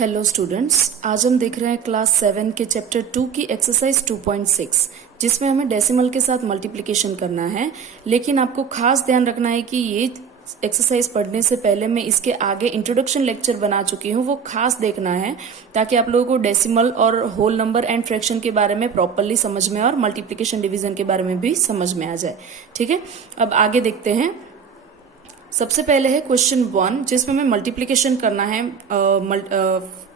Hello students, आज हम देख रहे हैं क्लास 7 के चैप्टर 2 की एक्सरसाइज 2.6 जिसमें हमें डेसिमल के साथ मल्टीप्लिकेशन करना है। लेकिन आपको खास ध्यान रखना है कि ये एक्सरसाइज पढ़ने से पहले मैं इसके आगे इंट्रोडक्शन लेक्चर बना चुकी हूँ, वो खास देखना है ताकि आप लोगों को डेसिमल और होल नंबर एंड फ्रैक्शन के बारे में प्रॉपरली समझ में और मल्टीप्लिकेशन डिवीजन के बारे में भी समझ में आ जाए। ठीक है, अब आगे देखते हैं। सबसे पहले है क्वेश्चन 1 जिसमें हमें मल्टीप्लिकेशन करना है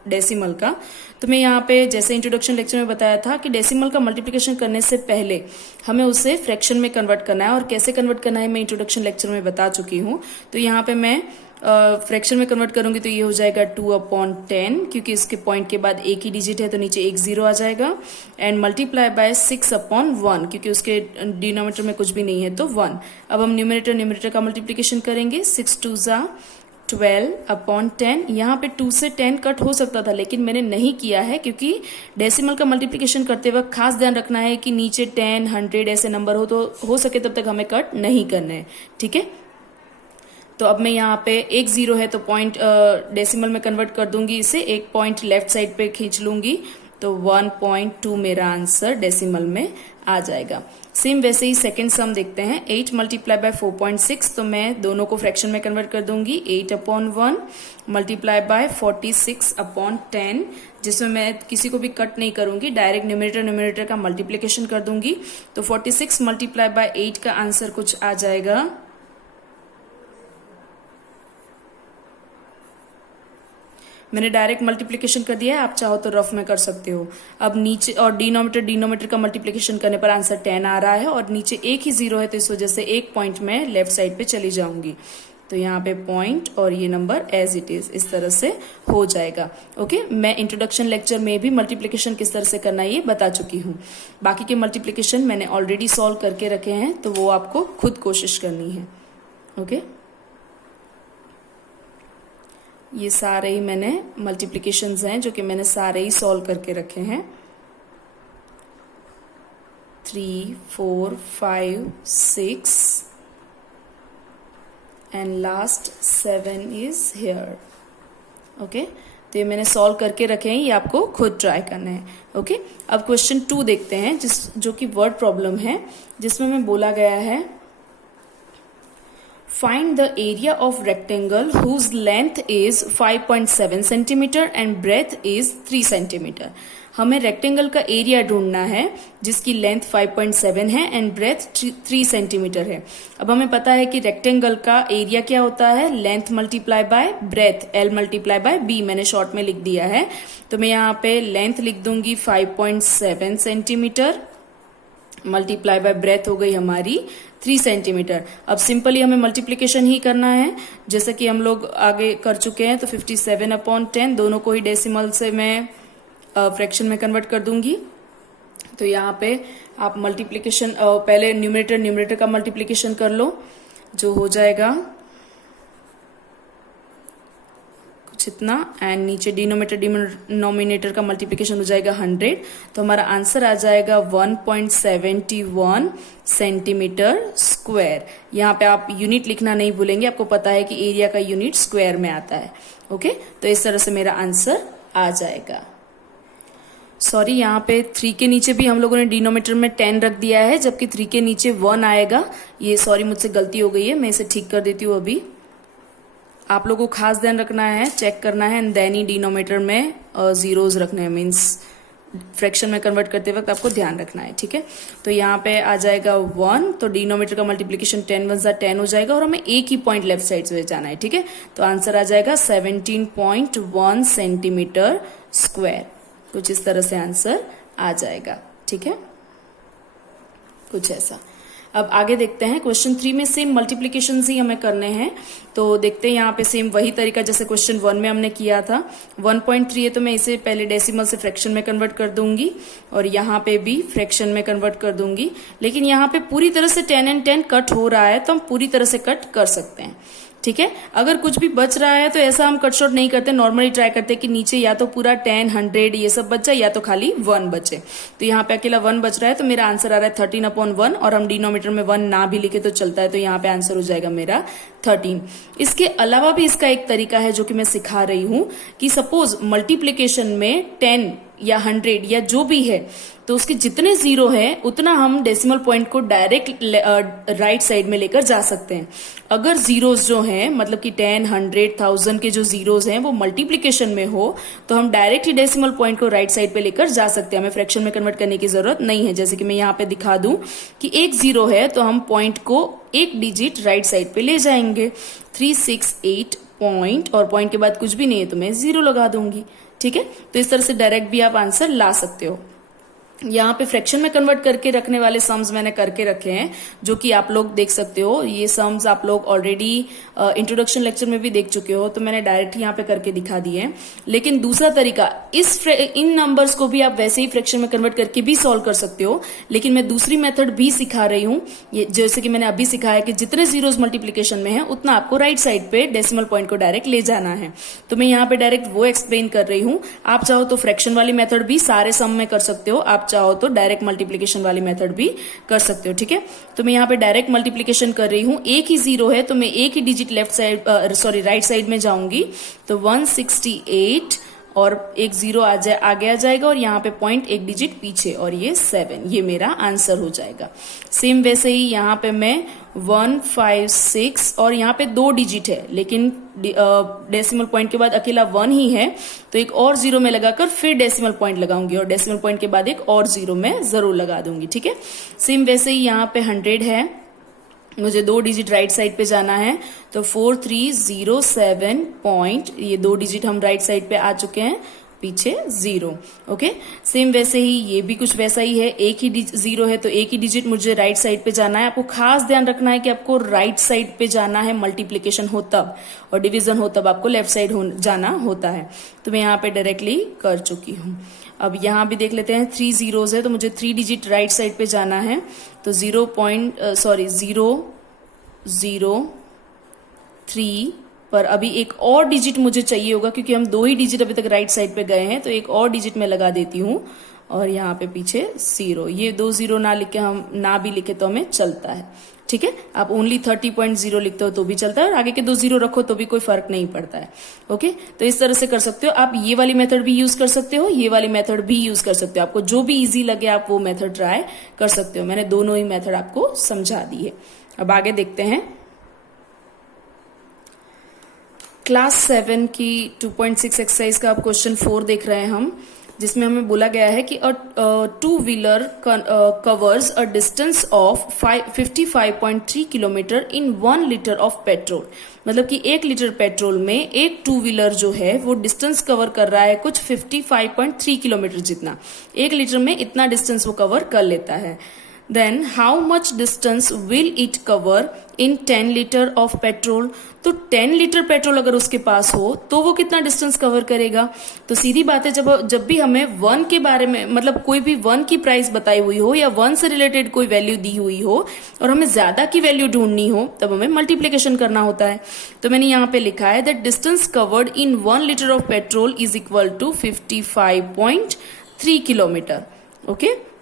डेसिमल का। तो मैं यहाँ पे जैसे इंट्रोडक्शन लेक्चर में बताया था कि डेसिमल का मल्टीप्लिकेशन करने से पहले हमें उसे फ्रैक्शन में कन्वर्ट करना है, और कैसे कन्वर्ट करना है मैं इंट्रोडक्शन लेक्चर में बता चुकी हूँ। तो यहाँ पे मैं फ्रैक्शन में कन्वर्ट करूंगी तो ये हो जाएगा 2/10, क्योंकि इसके पॉइंट के बाद एक ही डिजिट है तो नीचे एक 0 आ जाएगा, एंड मल्टीप्लाई बाय 6/1 क्योंकि उसके डिनोमिनेटर में कुछ भी नहीं है तो 1। अब हम न्यूमरेटर का मल्टीप्लिकेशन करेंगे। 6 2 जा 12/10। यहाँ पे 2 से 10 कट हो सकता था लेकिन मैंने नहीं किया है, क्योंकि डेसिमल का मल्टीप्लिकेशन करते वक्त खास ध्यान रखना है कि नीचे 10 100 ऐसे नंबर हो तो हो सके तब तक हमें कट नहीं करना है। ठीक है, तो अब मैं यहाँ पे एक 0 है तो पॉइंट डेसिमल में कन्वर्ट कर दूंगी, इसे एक पॉइंट लेफ्ट साइड पे खींच लूंगी तो 1.2 मेरा आंसर डेसिमल में आ जाएगा। सेम वैसे ही सेकंड सम देखते हैं। 8 मल्टीप्लाई बाय 4.6, तो मैं दोनों को फ्रैक्शन में कन्वर्ट कर दूंगी। 8/1 मल्टीप्लाई बाय 46/10, जिसमें मैं किसी को भी कट नहीं करूंगी, डायरेक्ट न्यूमरेटर का मल्टीप्लिकेशन कर दूंगी। तो 46 मल्टीप्लाई बाय 8 का आंसर कुछ आ जाएगा मैंने डायरेक्ट मल्टीप्लिकेशन कर दिया है, आप चाहो तो रफ में कर सकते हो। अब नीचे और डिनोमिनेटर का मल्टीप्लिकेशन करने पर आंसर 10 आ रहा है और नीचे एक ही 0 है तो इस वजह से एक पॉइंट में लेफ्ट साइड पे चली जाऊंगी। तो यहाँ पे पॉइंट और ये नंबर एज इट इज इस तरह से हो जाएगा। ओके, मैं इंट्रोडक्शन लेक्चर में भी मल्टीप्लिकेशन किस तरह से करना है ये बता चुकी हूँ। बाकी के मल्टीप्लिकेशन मैंने ऑलरेडी सॉल्व करके रखे हैं तो वो आपको खुद कोशिश करनी है। ओके, ये सारे ही मैंने मल्टीप्लिकेशंस हैं जो कि मैंने सारे ही सॉल्व करके रखे हैं। 3 4 5 6 and last 7 is here. Okay, तो ये मैंने सॉल्व करके रखे हैं, ये आपको खुद ट्राई करना है। ओके, अब क्वेश्चन 2 देखते हैं जो कि वर्ड प्रॉब्लम है, जिसमें मैं बोला गया है Find the area of rectangle whose length is 5.7 centimeter and breadth is 3 centimeter। हमें रेक्टेंगल का एरिया ढूंढना है जिसकी लेंथ 5.7 है एंड ब्रेथ 3 सेंटीमीटर है। अब हमें पता है कि रेक्टेंगल का एरिया क्या होता है, length multiply by breath, L multiply by B मैंने शॉर्ट में लिख दिया है। तो मैं यहाँ पे लेंथ लिख दूंगी 5.7 सेंटीमीटर मल्टीप्लाई बाय ब्रेथ हो गई हमारी 3 सेंटीमीटर। अब सिंपली हमें मल्टीप्लिकेशन ही करना है जैसा कि हम लोग आगे कर चुके हैं। तो 57/10 दोनों को ही डेसिमल से मैं फ्रैक्शन में कन्वर्ट कर दूंगी। तो यहाँ पे आप मल्टीप्लिकेशन पहले न्यूमरेटर का मल्टीप्लिकेशन कर लो, जो हो जाएगा कुछ इतना, एंड नीचे डिनोमिनेटर का मल्टीप्लिकेशन हो जाएगा 100। तो हमारा आंसर आ जाएगा 1.71 सेंटीमीटर स्क्वायर। यहाँ पे आप यूनिट लिखना नहीं भूलेंगे, आपको पता है कि एरिया का यूनिट स्क्वायर में आता है। ओके, तो इस तरह से मेरा आंसर आ जाएगा। सॉरी, यहाँ पे 3 के नीचे भी हम लोगों ने डिनोमिनेटर में 10 रख दिया है, जबकि 3 के नीचे 1 आएगा। ये सॉरी मुझसे गलती हो गई है, मैं इसे ठीक कर देती हूँ अभी। आप लोगों को खास ध्यान रखना है, चेक करना है, एंड देन ही डिनोमिनेटर में जीरोज रखने हैं, मीन्स फ्रैक्शन में कन्वर्ट करते वक्त आपको ध्यान रखना है। ठीक है, तो यहाँ पे आ जाएगा 1, तो डिनोमिनेटर का मल्टीप्लिकेशन 10 1 10 हो जाएगा और हमें एक ही पॉइंट लेफ्ट साइड से जाना है। ठीक है, तो आंसर आ जाएगा 17.1 सेंटीमीटर स्क्वायर। कुछ इस तरह से आंसर आ जाएगा। ठीक है, कुछ ऐसा। अब आगे देखते हैं। क्वेश्चन 3 में सेम मल्टीप्लिकेशन ही हमें करने हैं, तो देखते हैं यहाँ पे सेम वही तरीका जैसे क्वेश्चन 1 में हमने किया था। 1.3 है तो मैं इसे पहले डेसिमल से फ्रैक्शन में कन्वर्ट कर दूंगी और यहाँ पे भी फ्रैक्शन में कन्वर्ट कर दूंगी। लेकिन यहाँ पे पूरी तरह से 10 and 10 कट हो रहा है तो हम पूरी तरह से कट कर सकते हैं। ठीक है, अगर कुछ भी बच रहा है तो ऐसा हम कट शॉर्ट नहीं करते, नॉर्मली ट्राई करते हैं कि नीचे या तो पूरा 10 100 ये सब बच जाए या तो खाली 1 बचे। तो यहाँ पे अकेला 1 बच रहा है तो मेरा आंसर आ रहा है 13/1, और हम डिनोमिनेटर में 1 ना भी लिखे तो चलता है, तो यहाँ पे आंसर हो जाएगा मेरा 13। इसके अलावा भी इसका एक तरीका है जो कि मैं सिखा रही हूं कि सपोज मल्टीप्लिकेशन में 10 या 100 या जो भी है तो उसके जितने जीरो है उतना हम डेसिमल पॉइंट को डायरेक्ट राइट साइड में लेकर जा सकते हैं। अगर जीरोस जो हैं मतलब कि 10, 100, 1000 के जो जीरोस हैं वो मल्टीप्लिकेशन में हो तो हम डायरेक्ट ही डेसिमल पॉइंट को राइट साइड पे लेकर जा सकते हैं, हमें फ्रैक्शन में कन्वर्ट करने की जरूरत नहीं है। जैसे कि मैं यहाँ पे दिखा दूं कि एक जीरो है तो हम पॉइंट को एक डिजिट राइट साइड पे ले जाएंगे। 368 पॉइंट और पॉइंट के बाद कुछ भी नहीं है तो मैं जीरो लगा दूंगी। ठीक है, तो इस तरह से डायरेक्ट भी आप आंसर ला सकते हो। यहाँ पे फ्रैक्शन में कन्वर्ट करके रखने वाले सम्स मैंने करके रखे हैं जो कि आप लोग देख सकते हो। ये सम्स आप लोग ऑलरेडी इंट्रोडक्शन लेक्चर में भी देख चुके हो तो मैंने डायरेक्ट यहाँ पे करके दिखा दिए हैं। लेकिन दूसरा तरीका इन नंबर्स को भी आप वैसे ही फ्रैक्शन में कन्वर्ट करके भी सॉल्व कर सकते हो, लेकिन मैं दूसरी मेथड भी सिखा रही हूँ। जैसे कि मैंने अभी सिखाया कि जितने जीरोस मल्टीप्लीकेशन में है उतना आपको राइट साइड पे डेसिमल पॉइंट को डायरेक्ट ले जाना है। तो मैं यहाँ पे डायरेक्ट वो एक्सप्लेन कर रही हूँ। आप चाहो तो फ्रैक्शन वाली मेथड भी सारे सम में कर सकते हो, आप चाहो तो डायरेक्ट मल्टीप्लिकेशन वाली मेथड भी कर सकते हो। ठीक है, तो मैं यहाँ पे डायरेक्ट मल्टीप्लिकेशन कर रही हूँ। एक ही जीरो है तो मैं एक ही digit left side right side में जाऊंगी तो 168 और एक जीरो आगे आ जाएगा और यहाँ पे पॉइंट एक डिजिट पीछे और ये 7, ये मेरा आंसर हो जाएगा। सेम वैसे ही यहाँ पे मैं 156 और यहाँ पे 2 डिजिट है लेकिन डेसिमल पॉइंट के बाद अकेला 1 ही है तो एक और जीरो में लगाकर फिर डेसिमल पॉइंट लगाऊंगी और डेसिमल पॉइंट के बाद एक और जीरो में जरूर लगा दूंगी। ठीक है, सेम वैसे ही यहाँ पे 100 है, मुझे 2 डिजिट राइट साइड पे जाना है तो 4307 पॉइंट, ये 2 डिजिट हम राइट साइड पे आ चुके हैं, पीछे 0। ओके, सेम वैसे ही ये भी कुछ वैसा ही है, एक ही जीरो है तो एक ही डिजिट मुझे राइट साइड पे जाना है। आपको खास ध्यान रखना है कि आपको राइट साइड पे जाना है मल्टीप्लिकेशन हो तब और डिवीजन हो तब आपको लेफ्ट साइड जाना होता है। तो मैं यहाँ पे डायरेक्टली कर चुकी हूँ। अब यहाँ भी देख लेते हैं, 3 जीरोस है तो मुझे 3 डिजिट राइट साइड पे जाना है तो 0.003 पर अभी एक और डिजिट मुझे चाहिए होगा क्योंकि हम 2 ही डिजिट अभी तक राइट साइड पे गए हैं तो एक और डिजिट में लगा देती हूँ और यहाँ पे पीछे 0। ये 2 जीरो ना लिखे हम ना भी लिखे तो हमें चलता है। ठीक है, आप ओनली 30.0 लिखते हो तो भी चलता है और आगे के 2 जीरो रखो तो भी कोई फर्क नहीं पड़ता है। ओके, तो इस तरह से कर सकते हो। आप ये वाली मेथड भी यूज कर सकते हो, ये वाली मेथड भी यूज कर सकते हो, आपको जो भी इजी लगे आप वो मेथड ट्राई कर सकते हो। मैंने दोनों ही मेथड आपको समझा दी है। अब आगे देखते हैं, क्लास 7 की 2.6 एक्सरसाइज का आप क्वेश्चन 4 देख रहे हैं हम, जिसमें हमें बोला गया है कि two wheeler covers a distance of 55.3 kilometre in 1 litre of petrol. मतलब कि 1 लीटर पेट्रोल में एक टू व्हीलर जो है वो डिस्टेंस कवर कर रहा है कुछ 55.3 किलोमीटर जितना, 1 लीटर में इतना डिस्टेंस वो कवर कर लेता है। Then how much distance will it cover in 10 litre of petrol? तो 10 लीटर पेट्रोल अगर उसके पास हो तो वो कितना डिस्टेंस कवर करेगा? तो सीधी बात है, जब भी हमें 1 के बारे में मतलब कोई भी 1 की प्राइस बताई हुई हो या 1 से रिलेटेड कोई वैल्यू दी हुई हो और हमें ज्यादा की वैल्यू ढूंढनी हो तब हमें मल्टीप्लीकेशन करना होता है। तो मैंने यहाँ पे लिखा है that distance covered in 1 litre of petrol is equal to 55.3 kilometre. Okay,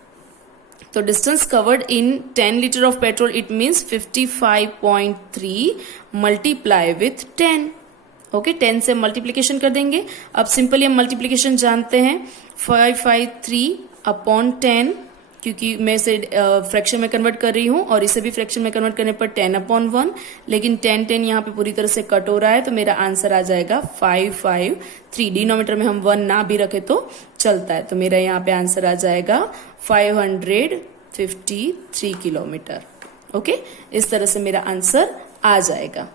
तो distance covered in 10 litre of petrol it means 55.3 multiply with 10। Okay, 10 से मल्टीप्लीकेशन कर देंगे। अब सिंपली हम मल्टीप्लीकेशन जानते हैं, 553 अपॉन 10, क्योंकि मैं इसे फ्रैक्शन में कन्वर्ट कर रही हूं और इसे भी फ्रैक्शन में कन्वर्ट करने पर 10 अपॉन 1, लेकिन 10 यहाँ पे पूरी तरह से कट हो रहा है तो मेरा आंसर आ जाएगा 553। डिनोमिनेटर में हम 1 ना भी रखे तो चलता है, तो मेरा यहाँ पे आंसर आ जाएगा 553 किलोमीटर। ओके, इस तरह से मेरा आंसर आ जाएगा।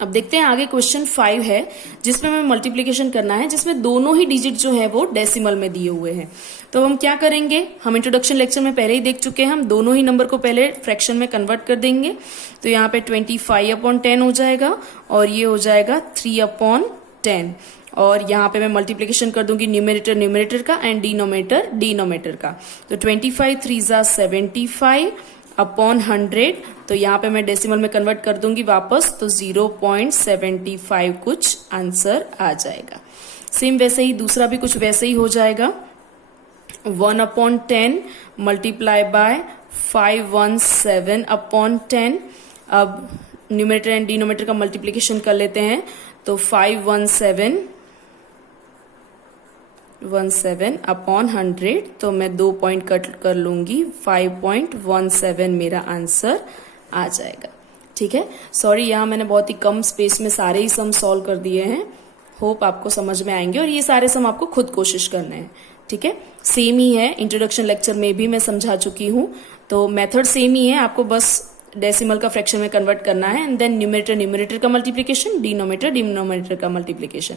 अब देखते हैं आगे क्वेश्चन 5 है जिसमें हमें मल्टीप्लीकेशन करना है, जिसमें दोनों ही डिजिट जो है वो डेसिमल में दिए हुए हैं। तो हम क्या करेंगे, हम इंट्रोडक्शन लेक्चर में पहले ही देख चुके हैं, हम दोनों ही नंबर को पहले फ्रैक्शन में कन्वर्ट कर देंगे। तो यहाँ पे 25 अपॉन 10 हो जाएगा और ये हो जाएगा 3 अपॉन 10 और यहाँ पे मैं मल्टीप्लीकेशन कर दूंगी न्यूमरेटर का एंड डिनोमिनेटर का। तो 25 3 जा 75 अपॉन 100, तो यहाँ पे मैं डेसिमल में कन्वर्ट कर दूंगी वापस, तो 0.75 कुछ आंसर आ जाएगा। सेम वैसे ही दूसरा भी कुछ वैसे ही हो जाएगा, 1 अपॉन 10 मल्टीप्लाई बाय 517 अपॉन 10। अब न्यूमरेटर एंड डिनोमिनेटर का मल्टीप्लीकेशन कर लेते हैं। तो 517 अपॉन 100, तो मैं 2 पॉइंट कट कर लूंगी, 5.17 मेरा आंसर आ जाएगा। ठीक है, सॉरी यहाँ मैंने बहुत ही कम स्पेस में सारे ही सम सॉल्व कर दिए हैं। होप आपको समझ में आएंगे, और ये सारे सम आपको खुद कोशिश करने हैं। ठीक है, सेम ही है, इंट्रोडक्शन लेक्चर में भी मैं समझा चुकी हूँ, तो मेथड सेम ही है, आपको बस डेसिमल का फ्रैक्शन में कन्वर्ट करना है, एंड देन न्यूमरेटर का मल्टीप्लीकेशन, डिनोमिनेटर का मल्टीप्लीकेशन,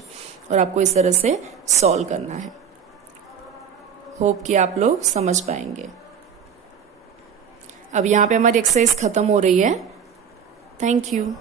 और आपको इस तरह से सॉल्व करना है। होप कि आप लोग समझ पाएंगे। अब यहाँ पे हमारी एक्सरसाइज खत्म हो रही है। Thank you.